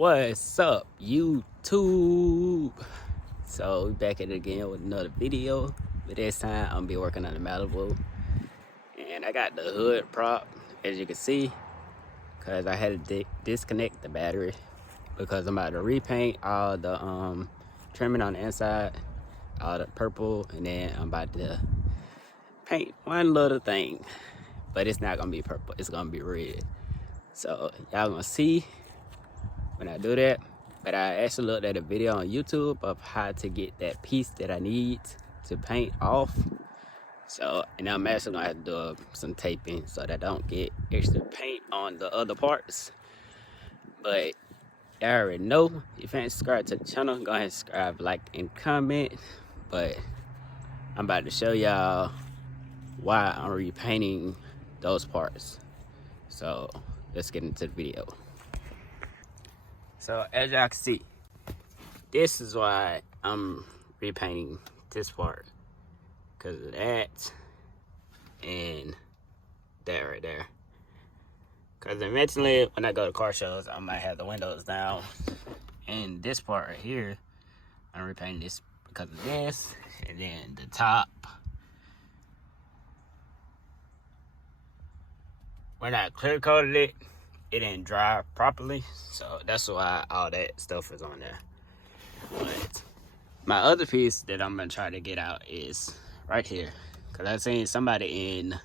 What's up, YouTube? So we back at it again with another video. But this time I'm gonna be working on the Malibu, and I got the hood prop, as you can see, because I had to disconnect the battery because I'm about to repaint all the trimming on the inside, all the purple, and then I'm about to paint one little thing, but it's not gonna be purple, it's gonna be red. So y'all gonna see when I do that. But I actually looked at a video on YouTube of how to get that piece that I need to paint off. So, and I'm actually gonna have to do some taping so that I don't get extra paint on the other parts. But y'all already know, if you ain't subscribed to the channel, go ahead and subscribe, like, and comment. But I'm about to show y'all why I'm repainting those parts. So let's get into the video. So as y'all can see, this is why I'm repainting this part, because of that and that right there. Because eventually when I go to car shows, I might have the windows down, and this part right here, I'm repainting this because of this. And then the top, when I clear coated it, it didn't dry properly, so that's why all that stuff is on there. But my other piece that I'm gonna try to get out is right here, because I seen somebody in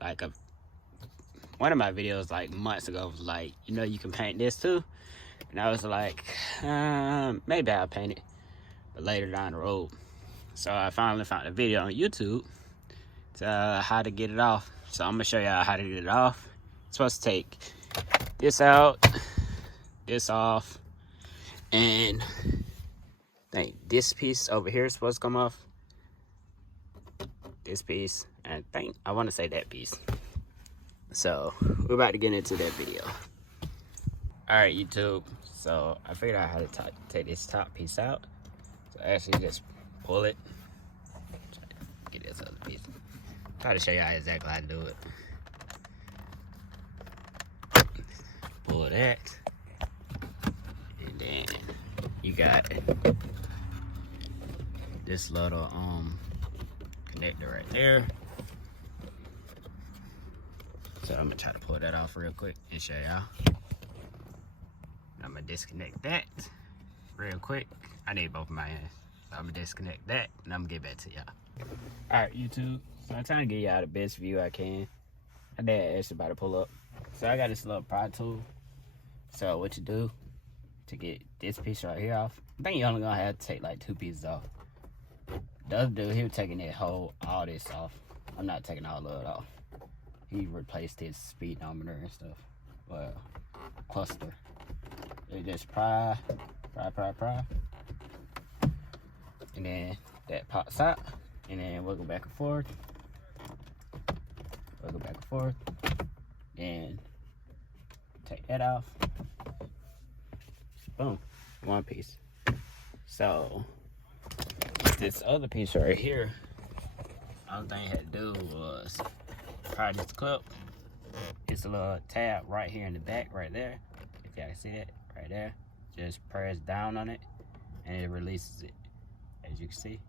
like one of my videos like months ago was like, you know, you can paint this too, and I was like, maybe I'll paint it, but later down the road. So I finally found a video on YouTube to how to get it off. So I'm gonna show y'all how to get it off. It's supposed to take this out, this off, and I think this piece over here is supposed to come off. This piece, and I want to say that piece. So we're about to get into that video. All right, YouTube. So I figured out how to take this top piece out. So actually just pull it. Try to get this other piece. Try to show y'all exactly how to do it. Pull that, and then you got this little connector right there. So I'm gonna try to pull that off real quick and show y'all. I'm gonna disconnect that real quick. I need both of my hands. So I'm gonna disconnect that and I'm gonna get back to y'all. Alright, YouTube. So I'm trying to give y'all the best view I can. My dad actually about to pull up. So I got this little pry tool. So what you do to get this piece right here off, I think you're only gonna have to take like 2 pieces off. The other dude, he was taking all this off. I'm not taking all of it off. He replaced his speedometer and stuff. Well, cluster. They just pry. And then that pops out. And then we'll go back and forth. Then take that off. Boom. One piece. So this other piece right here, all thing I had to do was pry this clip. It's a little tab right here in the back, right there. If y'all can see it, right there. Just press down on it, and it releases it. As you can see,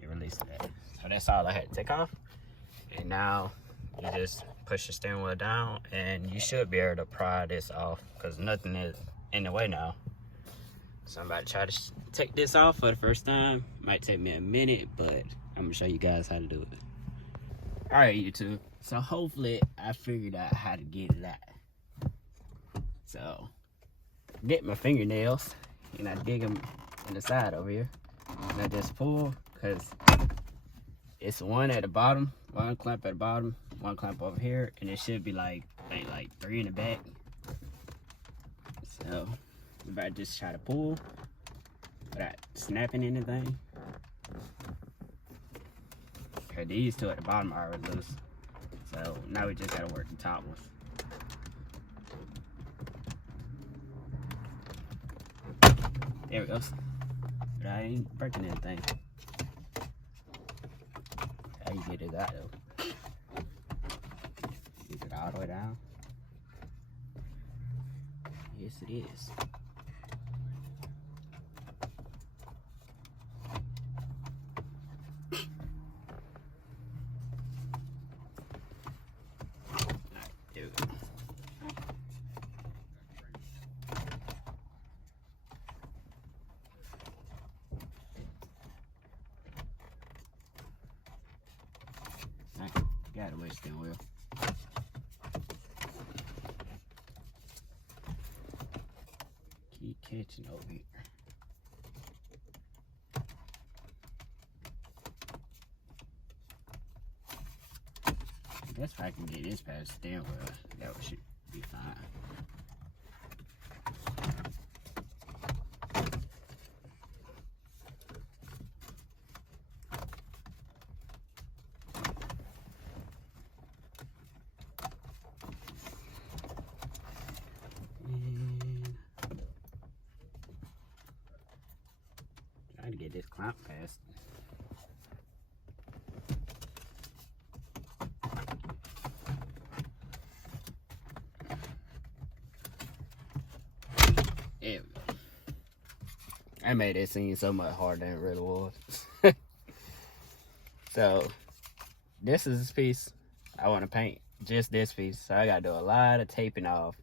it releases that. So that's all I had to take off. And now you just push the steering wheel down, and you should be able to pry this off, because nothing is in the way now. So I'm about to try to take this off for the first time. Might take me a minute, but I'm gonna show you guys how to do it. All right, YouTube. So hopefully I figured out how to get it out. So get my fingernails and I dig them in the side over here, and I just pull, because it's one at the bottom, one clamp at the bottom, one clamp over here, and it should be like 3 in the back. So I'm about to just try to pull without snapping anything. Okay, these two at the bottom are already loose. So now we just gotta work the top ones. There we go. But I ain't breaking anything. How you get it out though? Get it all the way down. Yes, it is. Alright, there we go. Alright, got a steering wheel. Keep catching over here. I guess if I can get this past the steering wheel, that should be fine. Trying to get this clamp past. There we go. I made it seem so much harder than it really was. So, this is this piece. I want to paint just this piece. So I got to do a lot of taping off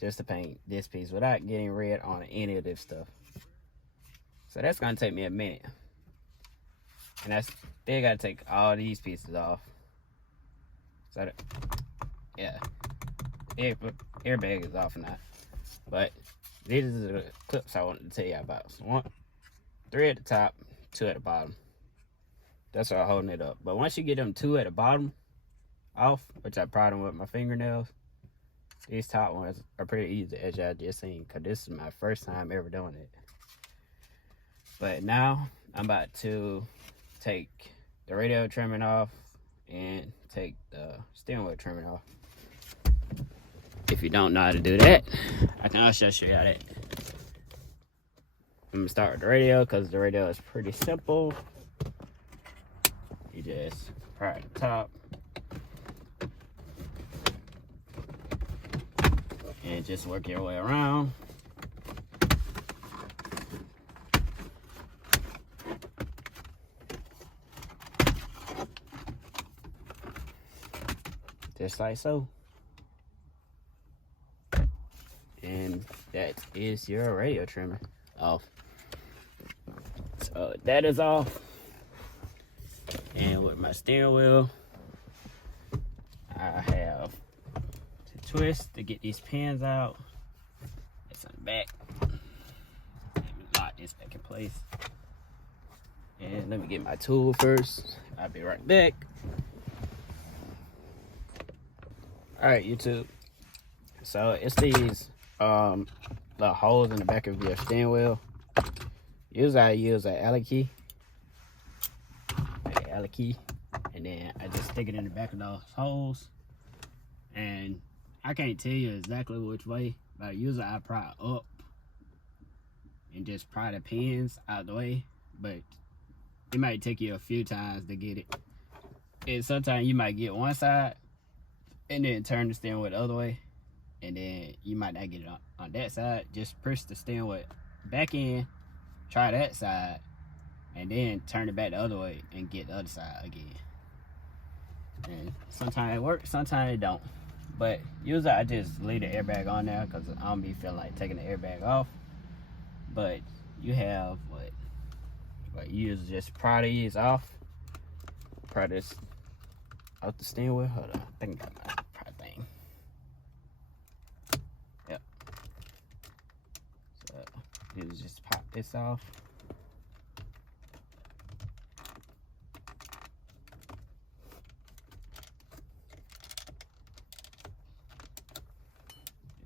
just to paint this piece without getting red on any of this stuff. So that's going to take me a minute. And I still got to take all these pieces off. So, that, yeah. Airbag is off now. But these are the clips I wanted to tell you about. So 3 at the top, 2 at the bottom. That's why I'm holding it up. But once you get them 2 at the bottom off, which I pried them with my fingernails, these top ones are pretty easy, as y'all just seen, because this is my first time ever doing it. But now I'm about to take the radio trimming off and take the steering wheel trimming off. If you don't know how to do that, I can also show you how that. I'm gonna start with the radio because the radio is pretty simple. You just pry the top and just work your way around. Just like so. And that is your radio trimmer off. So that is off. And with my steering wheel, I have to twist to get these pins out. It's on the back. Let me lock this back in place. And let me get my tool first. I'll be right back. Alright, YouTube. So it's these the holes in the back of your steering wheel. Usually I use an Allen key. And then I just stick it in the back of those holes. And I can't tell you exactly which way, but usually I pry up and just pry the pins out the way. But it might take you a few times to get it. And sometimes you might get one side and then turn the steering wheel the other way. And then you might not get it on that side. Just push the steering wheel back in, try that side, and then turn it back the other way and get the other side again. And sometimes it works, sometimes it don't. But usually I just leave the airbag on there because I don't be feeling like taking the airbag off. But you have what you usually just pry these off. Pry this out the steering wheel. Hold on, I think I got my pry thing. Yep. So you just pop this off.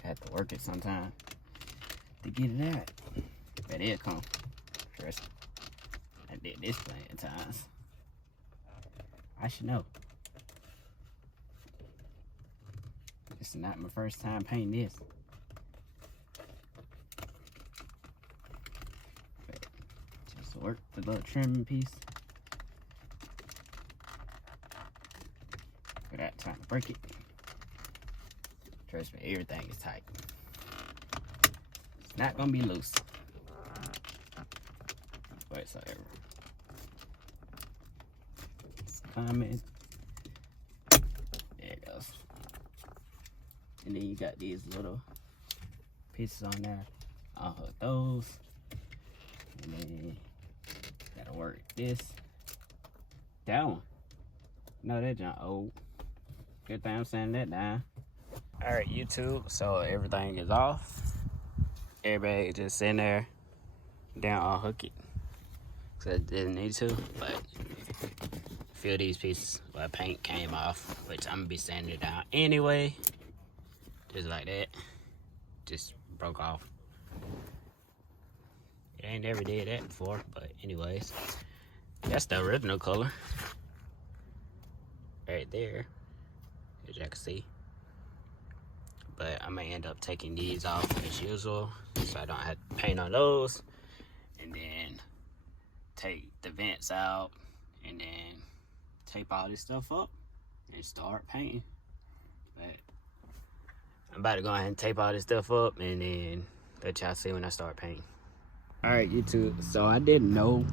You have to work it sometime to get it out. But it'll come. Trust me. I did this plenty of times. I should know. This is not my first time painting this. But just work the little trimming piece without trying to break it. Trust me, everything is tight. Not gonna be loose whatsoever. It's coming. There it goes. And then you got these little pieces on there. I'll hook those. And then gotta work this. That one. No, that junk old. Good thing I'm sanding that down. Alright, YouTube, so everything is off. Everybody just sitting there. Then I'll hook it. Cause I didn't need to, but a few of these pieces, well, paint came off, which I'm gonna be sanding it down anyway. Just like that. Just broke off. I ain't never did that before, but anyways. That's the original color. Right there. As y'all can see. But I may end up taking these off as usual, so I don't have to paint on those. And then take the vents out, and then tape all this stuff up and start painting. But I'm about to go ahead and tape all this stuff up, and then let y'all see when I start painting. Alright, YouTube, so I didn't know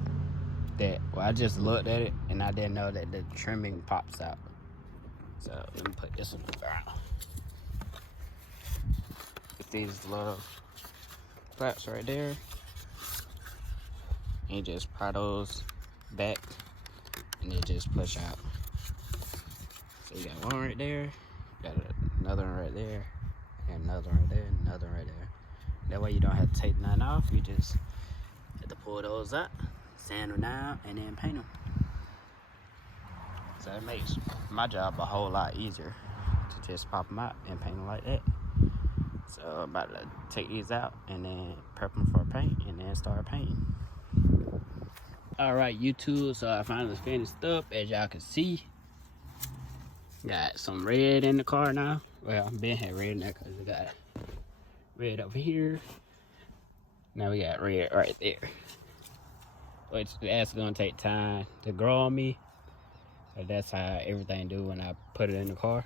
that, well, I just looked at it and I didn't know that the trimming pops out. So let me put this on the ground. These little flaps right there, and just pry those back, and they just push out. So you got one right there, got another one right there, and another one right there, and another one right there. That way you don't have to take none off. You just have to pull those up, sand them down, and then paint them. So it makes my job a whole lot easier to just pop them out and paint them like that. So I'm about to take these out and then prep them for paint and then start painting. Alright, YouTube, so I finally finished up. As y'all can see, got some red in the car now. Well, Ben had red in there because we got red over here. Now we got red right there. Which that's gonna take time to grow on me. But that's how everything do when I put it in the car.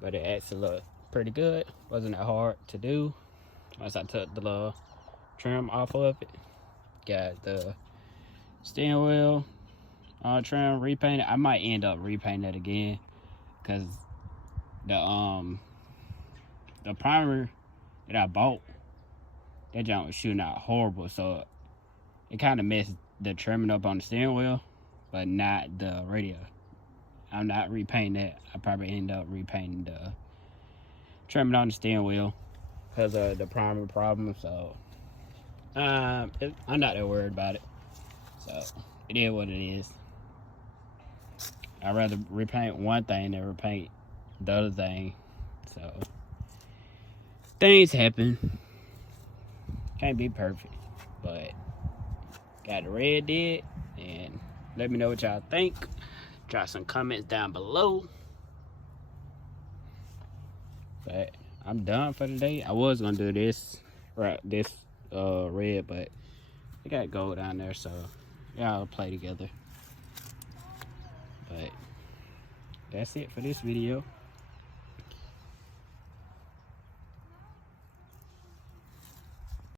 But it actually look pretty good. Wasn't that hard to do. Once I took the little trim off of it, got the steering wheel trim repainted. I might end up repainting it again because the primer that I bought, that junk was shooting out horrible, so it kind of messed the trimming up on the steering wheel, but not the radio. I'm not repainting that. I probably end up repainting the trimming on the steering wheel because of the primer problem. So I'm not that worried about it. So it is what it is. I'd rather repaint one thing than repaint the other thing. So things happen. Can't be perfect, but got the red did, and let me know what y'all think. Drop some comments down below. But I'm done for today. I was gonna do this red, but I got gold down there, so y'all play together. But that's it for this video.